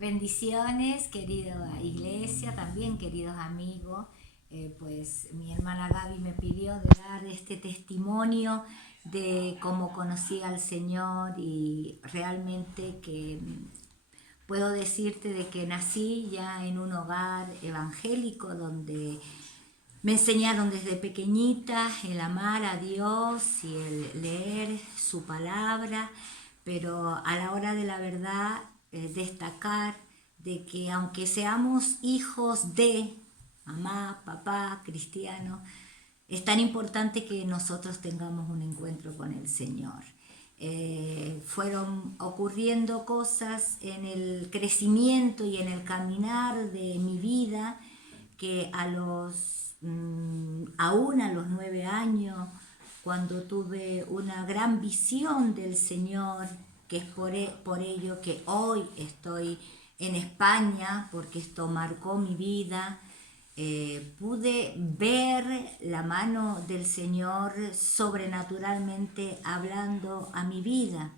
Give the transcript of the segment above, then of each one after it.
Bendiciones, querida iglesia, también queridos amigos. Pues mi hermana Gaby me pidió de dar este testimonio de cómo conocí al Señor y realmente que puedo decirte de que nací ya en un hogar evangélico donde me enseñaron desde pequeñita el amar a Dios y el leer su palabra, pero a la hora de la verdad destacar de que aunque seamos hijos de mamá, papá, cristiano, es tan importante que nosotros tengamos un encuentro con el Señor. Fueron ocurriendo cosas en el crecimiento y en el caminar de mi vida que aún a los 9 años, cuando tuve una gran visión del Señor, que es por ello que hoy estoy en España, porque esto marcó mi vida, pude ver la mano del Señor sobrenaturalmente hablando a mi vida.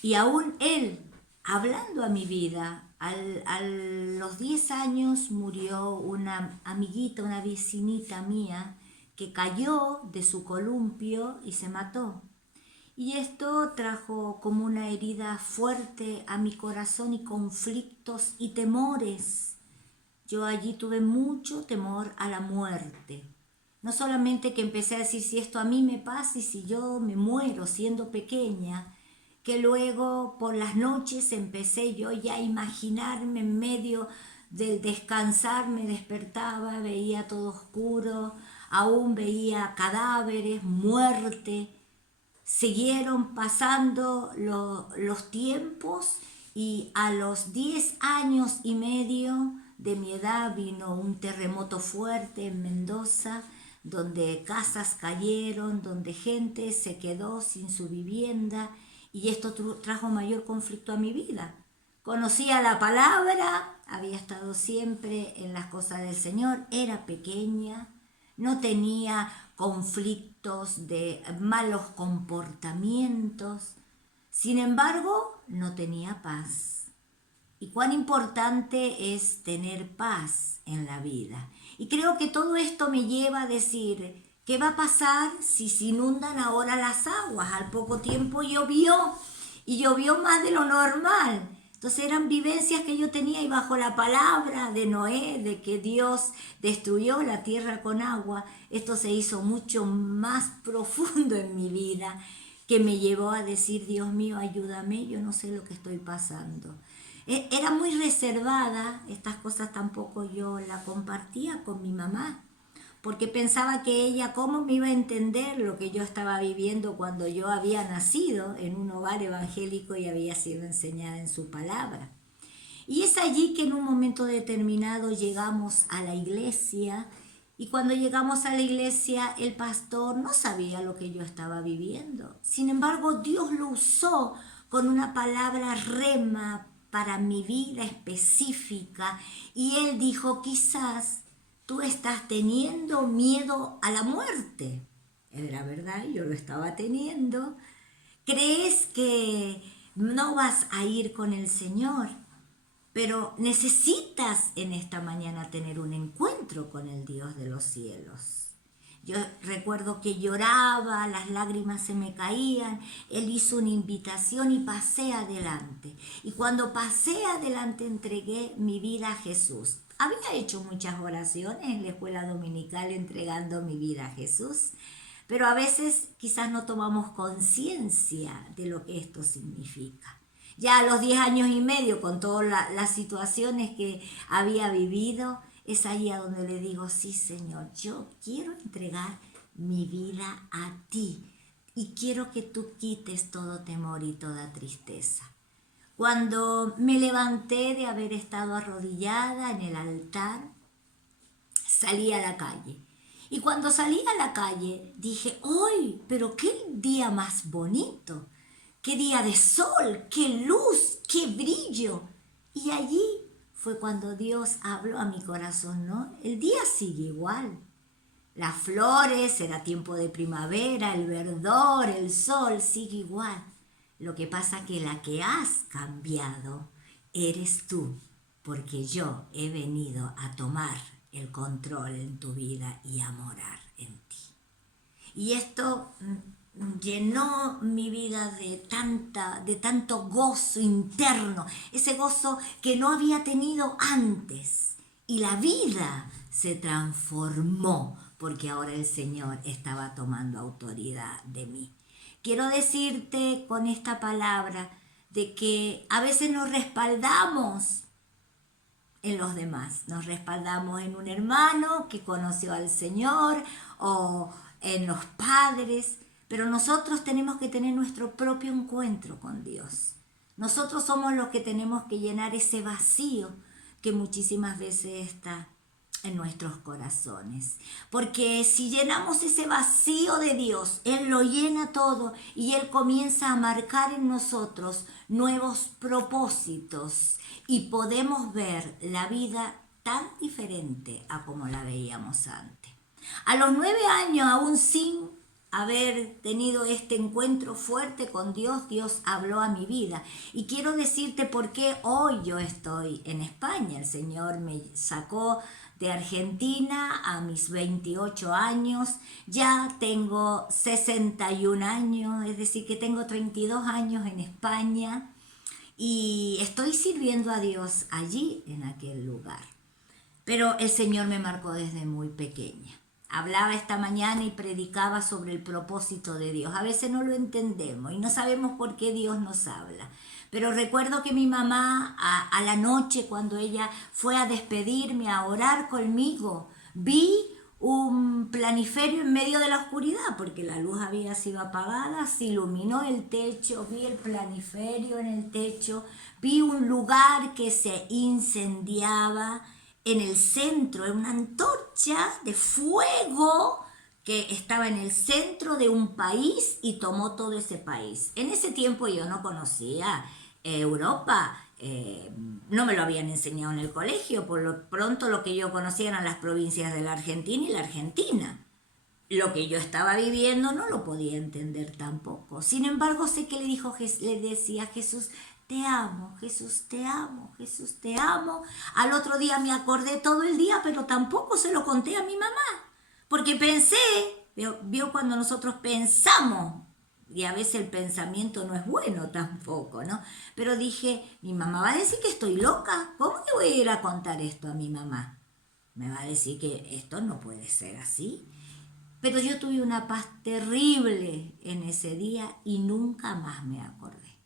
Y aún Él, hablando a mi vida, a los 10 años murió una amiguita, una vecinita mía, que cayó de su columpio y se mató. Y esto trajo como una herida fuerte a mi corazón y conflictos y temores. Yo allí tuve mucho temor a la muerte. No solamente que empecé a decir si esto a mí me pasa y si yo me muero siendo pequeña, que luego por las noches empecé yo ya a imaginarme en medio del descansar, me despertaba, veía todo oscuro, aún veía cadáveres, muerte. Siguieron pasando los tiempos y a los 10 años y medio de mi edad vino un terremoto fuerte en Mendoza, donde casas cayeron, donde gente se quedó sin su vivienda y esto trajo mayor conflicto a mi vida. Conocía la palabra, había estado siempre en las cosas del Señor, era pequeña, no tenía conflictos de malos comportamientos, sin embargo, no tenía paz. Y cuán importante es tener paz en la vida. Y creo que todo esto me lleva a decir, ¿qué va a pasar si se inundan ahora las aguas? Al poco tiempo llovió y llovió más de lo normal. Entonces eran vivencias que yo tenía y bajo la palabra de Noé, de que Dios destruyó la tierra con agua, esto se hizo mucho más profundo en mi vida, que me llevó a decir, Dios mío, ayúdame, yo no sé lo que estoy pasando. Era muy reservada, estas cosas tampoco yo la compartía con mi mamá, porque pensaba que ella cómo me iba a entender lo que yo estaba viviendo cuando yo había nacido en un hogar evangélico y había sido enseñada en su palabra. Y es allí que en un momento determinado llegamos a la iglesia y cuando llegamos a la iglesia el pastor no sabía lo que yo estaba viviendo. Sin embargo, Dios lo usó con una palabra rema para mi vida específica y él dijo, quizás tú estás teniendo miedo a la muerte. Era verdad, yo lo estaba teniendo. ¿Crees que no vas a ir con el Señor? Pero necesitas en esta mañana tener un encuentro con el Dios de los cielos. Yo recuerdo que lloraba, las lágrimas se me caían, él hizo una invitación y pasé adelante. Y cuando pasé adelante entregué mi vida a Jesús. Había hecho muchas oraciones en la escuela dominical entregando mi vida a Jesús, pero a veces quizás no tomamos conciencia de lo que esto significa. Ya a los 10 años y medio, con todas las situaciones que había vivido, es ahí a donde le digo, sí Señor, yo quiero entregar mi vida a ti y quiero que tú quites todo temor y toda tristeza. Cuando me levanté de haber estado arrodillada en el altar, salí a la calle. Y cuando salí a la calle dije, ¡ay, pero qué día más bonito! ¡Qué día de sol! ¡Qué luz! ¡Qué brillo! Y allí fue cuando Dios habló a mi corazón, ¿no? El día sigue igual. Las flores, era tiempo de primavera, el verdor, el sol sigue igual. Lo que pasa que la que has cambiado eres tú, porque yo he venido a tomar el control en tu vida y a morar en ti. Y esto llenó mi vida de tanto gozo interno, ese gozo que no había tenido antes. Y la vida se transformó porque ahora el Señor estaba tomando autoridad de mí. Quiero decirte con esta palabra de que a veces nos respaldamos en los demás, nos respaldamos en un hermano que conoció al Señor o en los padres, pero nosotros tenemos que tener nuestro propio encuentro con Dios. Nosotros somos los que tenemos que llenar ese vacío que muchísimas veces está en nuestros corazones. Porque si llenamos ese vacío de Dios, Él lo llena todo y Él comienza a marcar en nosotros nuevos propósitos y podemos ver la vida tan diferente a como la veíamos antes. A los 9 años, aún sin haber tenido este encuentro fuerte con Dios, Dios habló a mi vida. Y quiero decirte por qué hoy yo estoy en España. El Señor me sacó de Argentina a mis 28 años. Ya tengo 61 años, es decir, que tengo 32 años en España. Y estoy sirviendo a Dios allí, en aquel lugar. Pero el Señor me marcó desde muy pequeña. Hablaba esta mañana y predicaba sobre el propósito de Dios. A veces no lo entendemos y no sabemos por qué Dios nos habla. Pero recuerdo que mi mamá a la noche, cuando ella fue a despedirme, a orar conmigo, vi un planiferio en medio de la oscuridad, porque la luz había sido apagada, se iluminó el techo, vi el planiferio en el techo, vi un lugar que se incendiaba en el centro, en una antorcha de fuego que estaba en el centro de un país y tomó todo ese país. En ese tiempo yo no conocía Europa, no me lo habían enseñado en el colegio, por lo pronto lo que yo conocía eran las provincias de la Argentina y la Argentina. Lo que yo estaba viviendo no lo podía entender tampoco. Sin embargo, sé que le decía a Jesús, te amo, Jesús, te amo, Jesús, te amo. Al otro día me acordé todo el día, pero tampoco se lo conté a mi mamá. Porque pensé, vio cuando nosotros pensamos, y a veces el pensamiento no es bueno tampoco, ¿no? Pero dije, mi mamá va a decir que estoy loca. ¿Cómo le voy a ir a contar esto a mi mamá? Me va a decir que esto no puede ser así. Pero yo tuve una paz terrible en ese día y nunca más me acordé.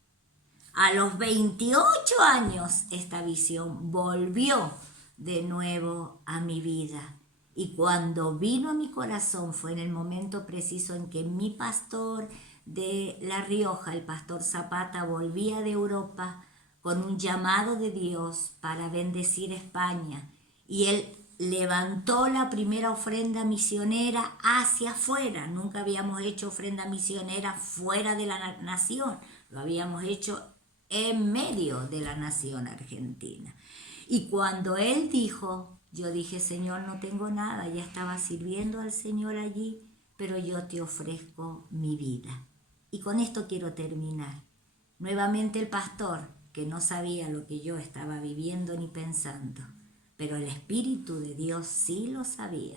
A los 28 años esta visión volvió de nuevo a mi vida. Y cuando vino a mi corazón fue en el momento preciso en que mi pastor de La Rioja, el pastor Zapata, volvía de Europa con un llamado de Dios para bendecir España. Y él levantó la primera ofrenda misionera hacia afuera. Nunca habíamos hecho ofrenda misionera fuera de la nación. Lo habíamos hecho en medio de la nación argentina. Y cuando él dijo, yo dije, Señor, no tengo nada, ya estaba sirviendo al Señor allí, pero yo te ofrezco mi vida. Y con esto quiero terminar. Nuevamente el pastor, que no sabía lo que yo estaba viviendo ni pensando, pero el Espíritu de Dios sí lo sabía.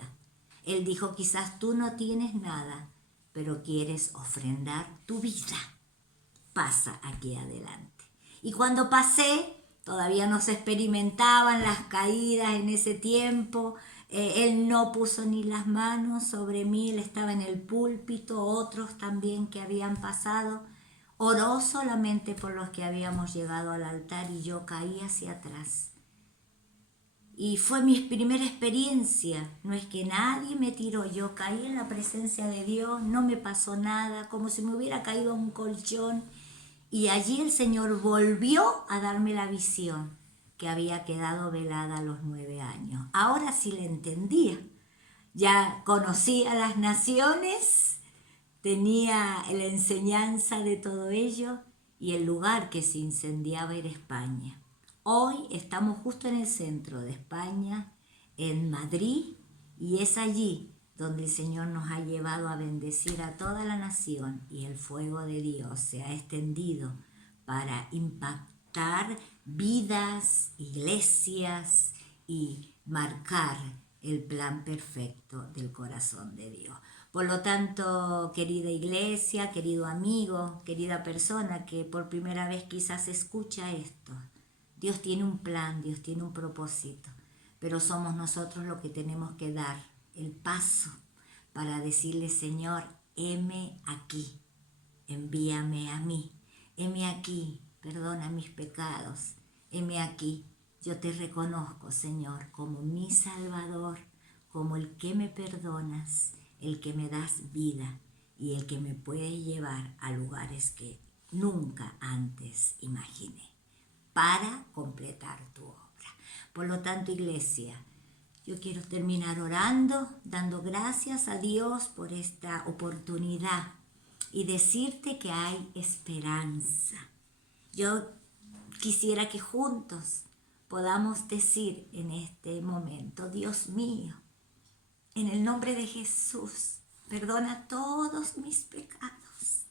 Él dijo, quizás tú no tienes nada, pero quieres ofrendar tu vida. Pasa aquí adelante. Y cuando pasé, todavía no se experimentaban las caídas en ese tiempo. Él no puso ni las manos sobre mí, él estaba en el púlpito, otros también que habían pasado. Oró solamente por los que habíamos llegado al altar y yo caí hacia atrás. Y fue mi primera experiencia, no es que nadie me tiró, yo caí en la presencia de Dios, no me pasó nada, como si me hubiera caído a un colchón. Y allí el Señor volvió a darme la visión que había quedado velada a los 9 años. Ahora sí la entendía. Ya conocía las naciones, tenía la enseñanza de todo ello y el lugar que se incendiaba era España. Hoy estamos justo en el centro de España, en Madrid, y es allí donde el Señor nos ha llevado a bendecir a toda la nación y el fuego de Dios se ha extendido para impactar impactar vidas, iglesias y marcar el plan perfecto del corazón de Dios. Por lo tanto, querida iglesia, querido amigo, querida persona que por primera vez quizás escucha esto, Dios tiene un plan, Dios tiene un propósito, pero somos nosotros los que tenemos que dar el paso para decirle, Señor, heme aquí, envíame a mí, heme aquí, perdona mis pecados, heme aquí. Yo te reconozco, Señor, como mi Salvador, como el que me perdonas, el que me das vida y el que me puede llevar a lugares que nunca antes imaginé, para completar tu obra. Por lo tanto, iglesia, yo quiero terminar orando, dando gracias a Dios por esta oportunidad y decirte que hay esperanza. Yo quisiera que juntos podamos decir en este momento, Dios mío, en el nombre de Jesús, perdona todos mis pecados.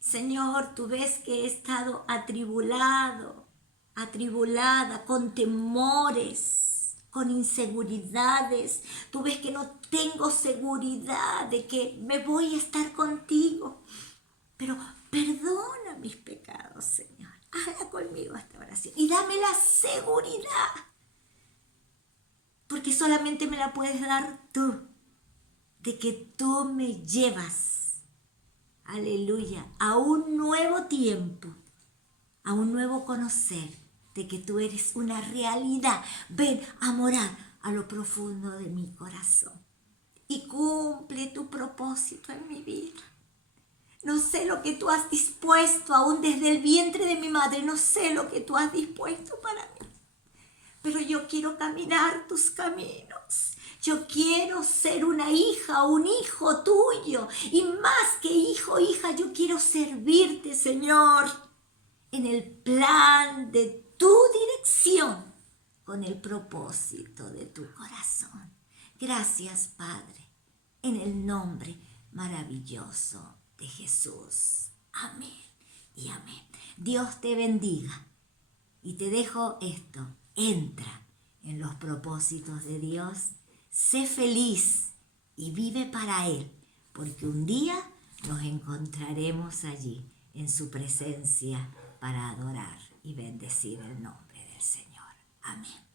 Señor, tú ves que he estado atribulada, con temores, con inseguridades. Tú ves que no tengo seguridad de que me voy a estar contigo. Pero perdona mis pecados, Señor. Haga conmigo esta oración y dame la seguridad, porque solamente me la puedes dar tú, de que tú me llevas, aleluya, a un nuevo tiempo, a un nuevo conocer, de que tú eres una realidad. Ven a morar a lo profundo de mi corazón y cumple tu propósito en mi vida. No sé lo que tú has dispuesto aún desde el vientre de mi madre. No sé lo que tú has dispuesto para mí. Pero yo quiero caminar tus caminos. Yo quiero ser una hija o un hijo tuyo. Y más que hijo, hija, yo quiero servirte, Señor, en el plan de tu dirección, con el propósito de tu corazón. Gracias, Padre, en el nombre maravilloso de Jesús. Amén y amén. Dios te bendiga. Y te dejo esto. Entra en los propósitos de Dios. Sé feliz y vive para Él. Porque un día nos encontraremos allí en su presencia para adorar y bendecir el nombre del Señor. Amén.